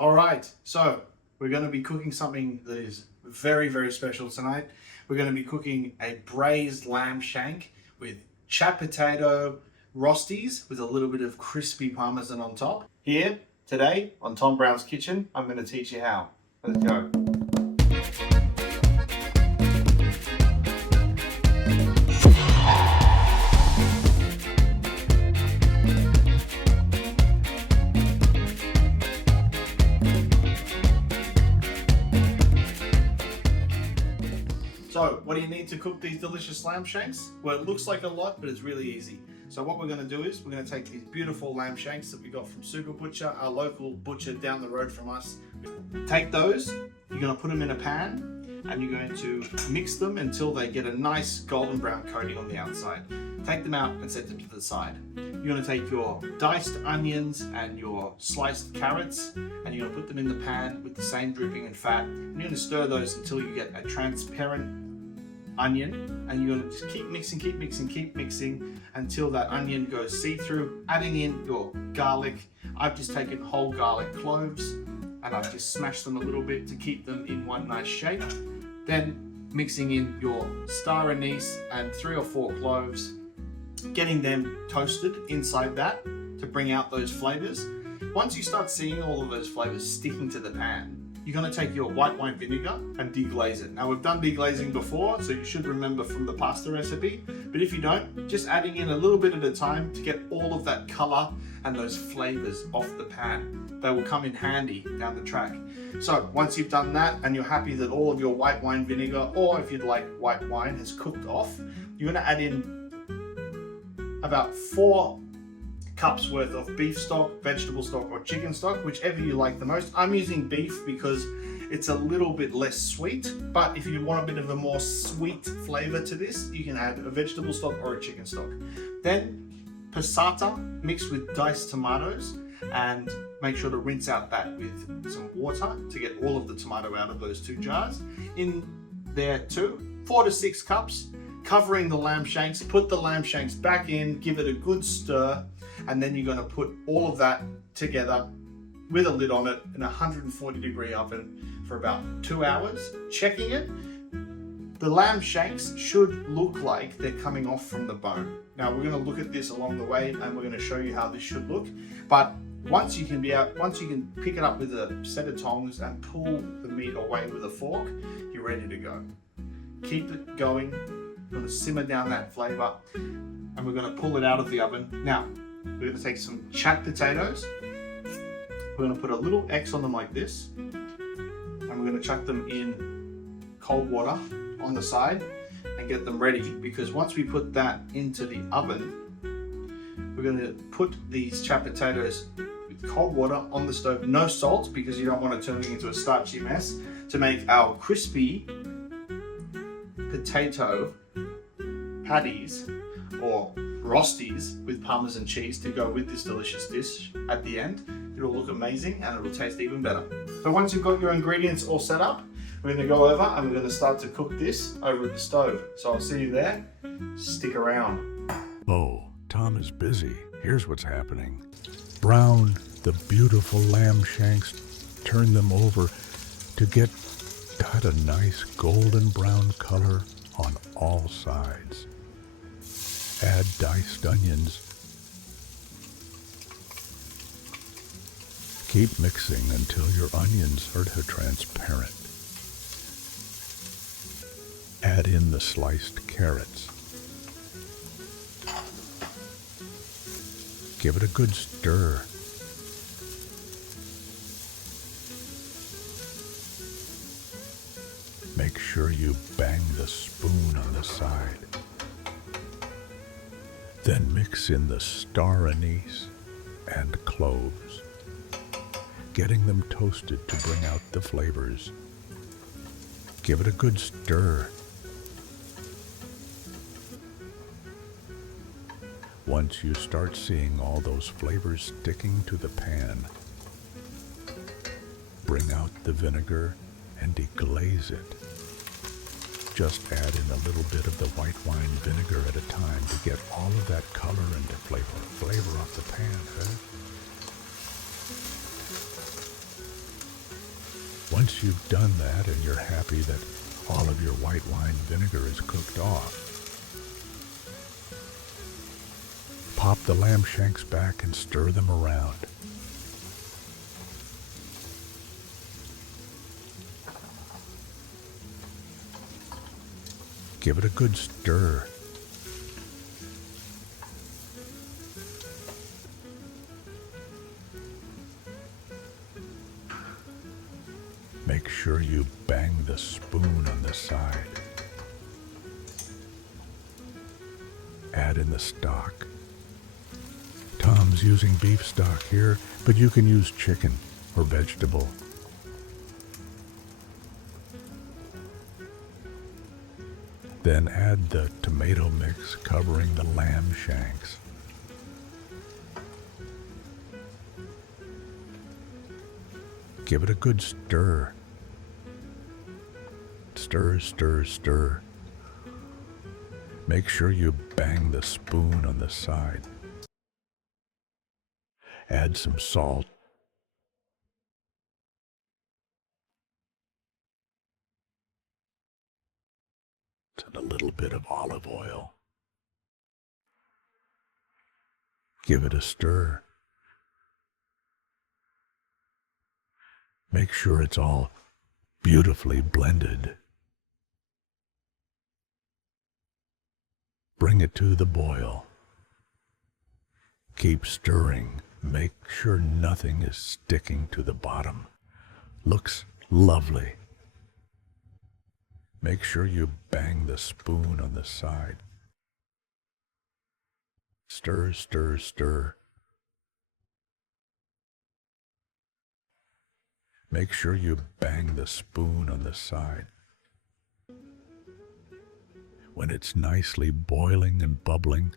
All right, so we're going to be cooking something that is very, very special tonight. We're going to be cooking a braised lamb shank with chapped potato rosties with a little bit of crispy parmesan on top. Here, today, on Tom Brown's Kitchen, I'm going to teach you how. Let's go. So, what do you need to cook these delicious lamb shanks? Well, it looks like a lot, but it's really easy. So what we're going to do is we're going to take these beautiful lamb shanks that we got from Super Butcher, our local butcher down the road from us. Take those, you're going to put them in a pan, and you're going to mix them until they get a nice golden brown coating on the outside. Take them out and set them to the side. You're going to take your diced onions and your sliced carrots, and you're going to put them in the pan with the same dripping and fat. And you're going to stir those until you get a transparent onion, and you're going to just keep mixing until that onion goes see-through. Adding in your garlic. I've just taken whole garlic cloves and I've just smashed them a little bit to keep them in one nice shape. Then mixing in your star anise and 3 or 4 cloves, getting them toasted inside that to bring out those flavors. Once you start seeing all of those flavors sticking to the pan, you're going to take your white wine vinegar and deglaze it. Now, we've done deglazing before, so you should remember from the pasta recipe, but if you don't, just adding in a little bit at a time to get all of that color and those flavors off the pan. They will come in handy down the track. So once you've done that and you're happy that all of your white wine vinegar, or if you'd like white wine, has cooked off, you're going to add in about 4 cups worth of beef stock, vegetable stock, or chicken stock, whichever you like the most. I'm using beef because it's a little bit less sweet, but if you want a bit of a more sweet flavor to this, you can add a vegetable stock or a chicken stock. Then passata mixed with diced tomatoes, and make sure to rinse out that with some water to get all of the tomato out of those 2 jars. In there too, 4 to 6 cups, covering the lamb shanks. Put the lamb shanks back in, give it a good stir, and then you're going to put all of that together with a lid on it in a 140-degree oven for about 2 hours. Checking it, the lamb shanks should look like they're coming off from the bone. Now, we're going to look at this along the way, and we're going to show you how this should look. But once you can pick it up with a set of tongs and pull the meat away with a fork, you're ready to go. Keep it going. We're going to simmer down that flavor, and we're going to pull it out of the oven. Now, we're going to take some chapped potatoes. We're going to put a little X on them like this, and we're going to chuck them in cold water on the side and get them ready, because once we put that into the oven, we're going to put these chapped potatoes with cold water on the stove. No salt, because you don't want to turn it into a starchy mess, to make our crispy potato patties or rosties with parmesan cheese to go with this delicious dish at the end. It'll look amazing and it'll taste even better. So once you've got your ingredients all set up, we're going to go over and we're going to start to cook this over at the stove. So I'll see you there. Stick around. Oh, Tom is busy. Here's what's happening. Brown the beautiful lamb shanks, turn them over to get a nice golden brown color on all sides. Add diced onions. Keep mixing until your onions are transparent. Add in the sliced carrots. Give it a good stir. Make sure you bang the spoon on the side. Then mix in the star anise and cloves, getting them toasted to bring out the flavors. Give it a good stir. Once you start seeing all those flavors sticking to the pan, bring out the vinegar and deglaze it. Just add in a little bit of the white wine vinegar at a time to get all of that color and flavor off the pan, Once you've done that and you're happy that all of your white wine vinegar is cooked off, pop the lamb shanks back and stir them around. Give it a good stir. Make sure you bang the spoon on the side. Add in the stock. Tom's using beef stock here, but you can use chicken or vegetable. Then add the tomato mix covering the lamb shanks. Give it a good stir. Stir, stir, stir. Make sure you bang the spoon on the side. Add some salt. And a little bit of olive oil. Give it a stir. Make sure it's all beautifully blended. Bring it to the boil. Keep stirring. Make sure nothing is sticking to the bottom. Looks lovely. Make sure you bang the spoon on the side. Stir, stir, stir. Make sure you bang the spoon on the side. When it's nicely boiling and bubbling,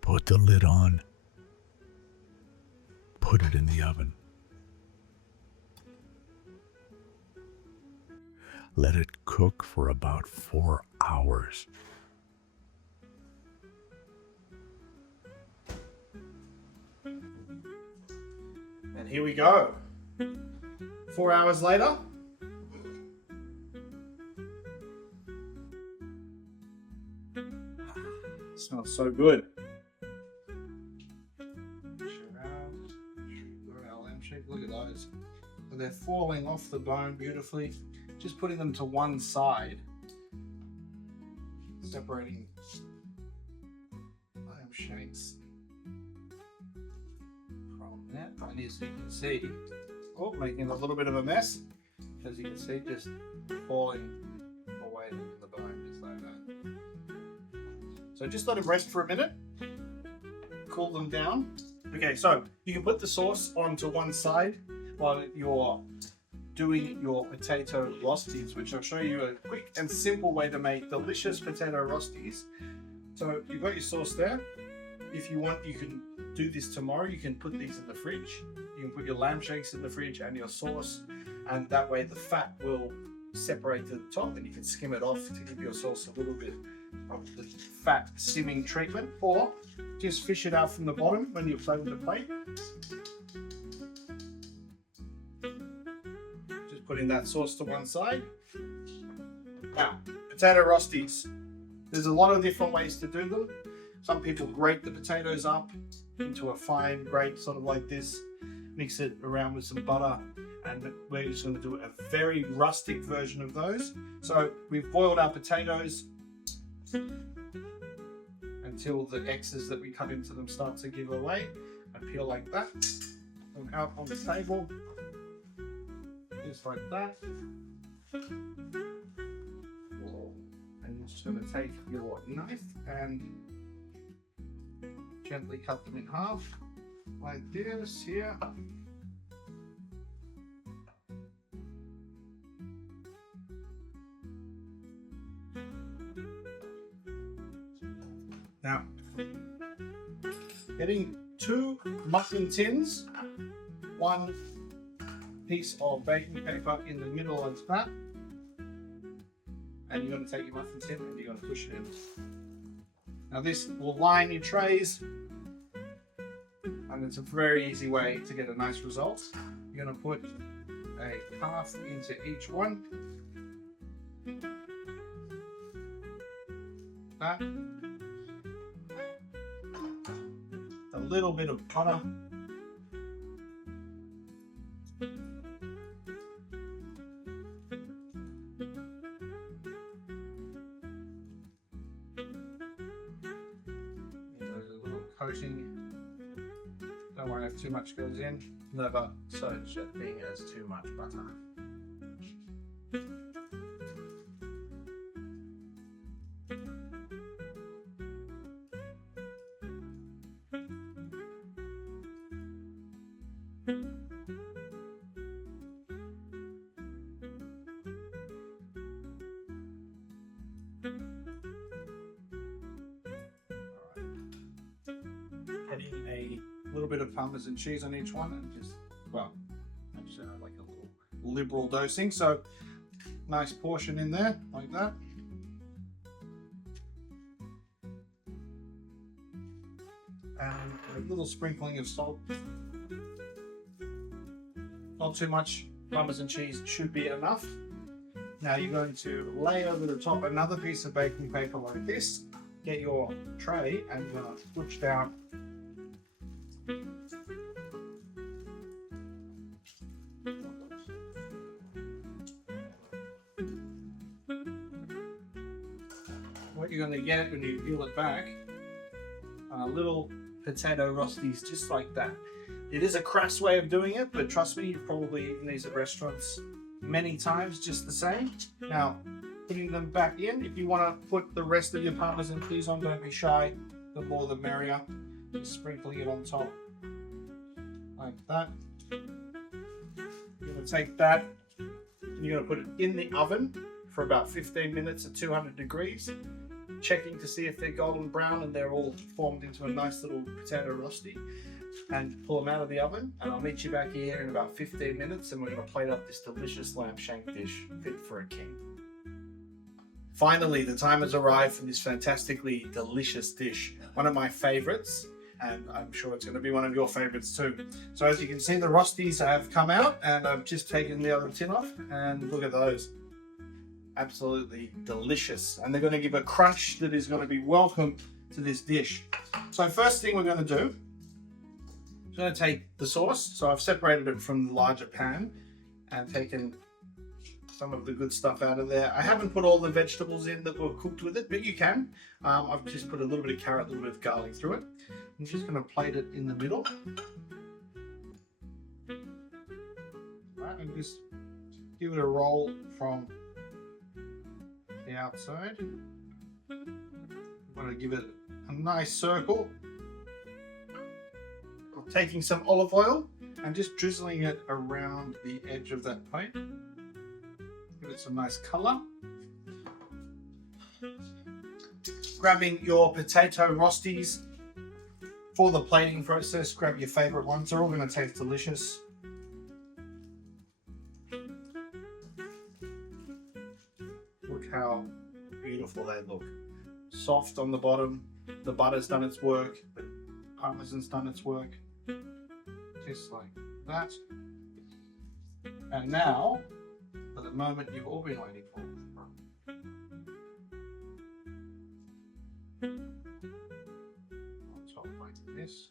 put the lid on. Put it in the oven. Let it cook for about 4 hours. And here we go. 4 hours later. Smells so good. Look at those. They're falling off the bone beautifully. Just putting them to one side. Separating lamb shanks from that. And as you can see, making a little bit of a mess. As you can see, just falling away from the bone, just like that. So just let them rest for a minute. Cool them down. Okay, so you can put the sauce onto one side while you're doing your potato rosties, which I'll show you a quick and simple way to make delicious potato rosties. So you've got your sauce there. If you want, you can do this tomorrow. You can put these in the fridge. You can put your lamb shanks in the fridge and your sauce, and that way the fat will separate to the top and you can skim it off to give your sauce a little bit of the fat simming treatment, or just fish it out from the bottom when you're plating the plate. Just putting that sauce to one side. Now, potato rosties. There's a lot of different ways to do them. Some people grate the potatoes up into a fine grate, sort of like this, mix it around with some butter, and we're just going to do a very rustic version of those. So we've boiled our potatoes until the X's that we cut into them start to give away and peel like that. And out on the table, just like that. And you're just going to take your knife and gently cut them in half, like this here. Now, getting 2 muffin tins, 1 piece of baking paper in the middle of that, and you're going to take your muffin tin and you're going to push it in. Now this will line your trays, and it's a very easy way to get a nice result. You're going to put a half into each one. That. A little bit of butter. Coating. Don't worry if too much goes in. Never such a thing as too much butter. Adding a little bit of Parmesan cheese on each one, and just, well, actually I like a little liberal dosing, so nice portion in there like that. And a little sprinkling of salt. Not too much Parmesan cheese should be enough. Now you're going to lay over the top another piece of baking paper like this. Get your tray and you're going to push down what you're going to get when you peel it back are little potato rosties just like that. It is a crass way of doing it, but trust me, you've probably eaten these at restaurants many times just the same. Now, putting them back in, if you want to put the rest of your Parmesan cheese on, don't be shy, the more the merrier. Just sprinkling it on top like that. You're going to take that and you're going to put it in the oven for about 15 minutes at 200 degrees, checking to see if they're golden brown and they're all formed into a nice little potato rosti, and pull them out of the oven. And I'll meet you back here in about 15 minutes and we're going to plate up this delicious lamb shank dish fit for a king. Finally, the time has arrived for this fantastically delicious dish, one of my favorites, and I'm sure it's going to be one of your favorites too. So as you can see, the rosties have come out and I've just taken the other tin off, and look at those. Absolutely delicious, and they're going to give a crunch that is going to be welcome to this dish. So first thing we're going to do, I'm going to take the sauce. So I've separated it from the larger pan and taken some of the good stuff out of there. I haven't put all the vegetables in that were cooked with it, but you can. I've just put a little bit of carrot, a little bit of garlic through it. I'm just going to plate it in the middle. Right, and just give it a roll from the outside. I'm going to give it a nice circle. I'm taking some olive oil and just drizzling it around the edge of that plate. Give it some nice colour. Grabbing your potato rosties for the plating process. Grab your favourite ones. They're all going to taste delicious. Look how beautiful they look. Soft on the bottom. The butter's done its work. The Parmesan's done its work. Just like that. And now, for the moment you've all been waiting for. On top like this.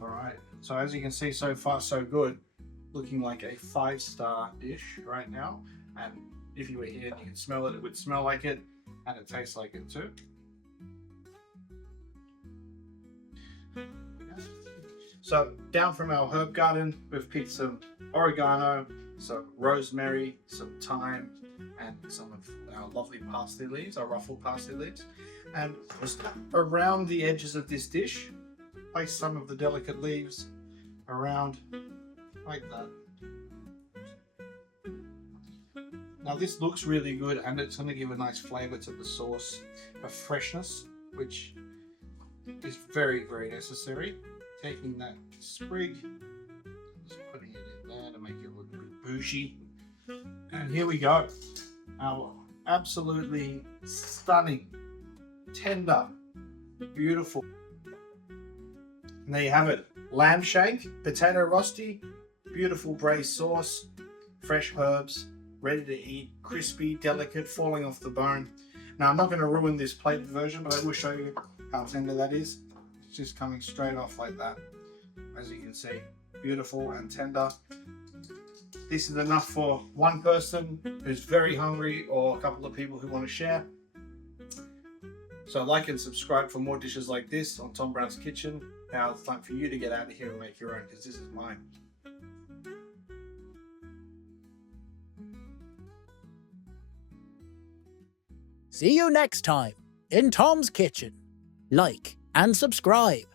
Alright, so as you can see, so far so good. Looking like a 5-star dish right now, and if you were here and you can smell it, it would smell like it, and it tastes like it too. So down from our herb garden, we've picked some oregano, some rosemary, some thyme, and some of our lovely parsley leaves, our ruffled parsley leaves. And just around the edges of this dish, place some of the delicate leaves around like that. Now this looks really good, and it's going to give a nice flavour to the sauce, a freshness, which is very, very necessary. Taking that sprig, just putting it in there to make it look a bit bougie. And here we go. Our Absolutely stunning, tender, beautiful. And there you have it. Lamb shank, potato rosti, beautiful braised sauce, fresh herbs, ready to eat, crispy, delicate, falling off the bone. Now I'm not going to ruin this plated version, but I will show you how tender that is. It's just coming straight off like that, as you can see. Beautiful and tender. This is enough for one person who's very hungry or a couple of people who want to share. So like and subscribe for more dishes like this on Tom Brown's Kitchen. Now it's time for you to get out of here and make your own, because this is mine. See you next time in Tom's Kitchen. Like and subscribe.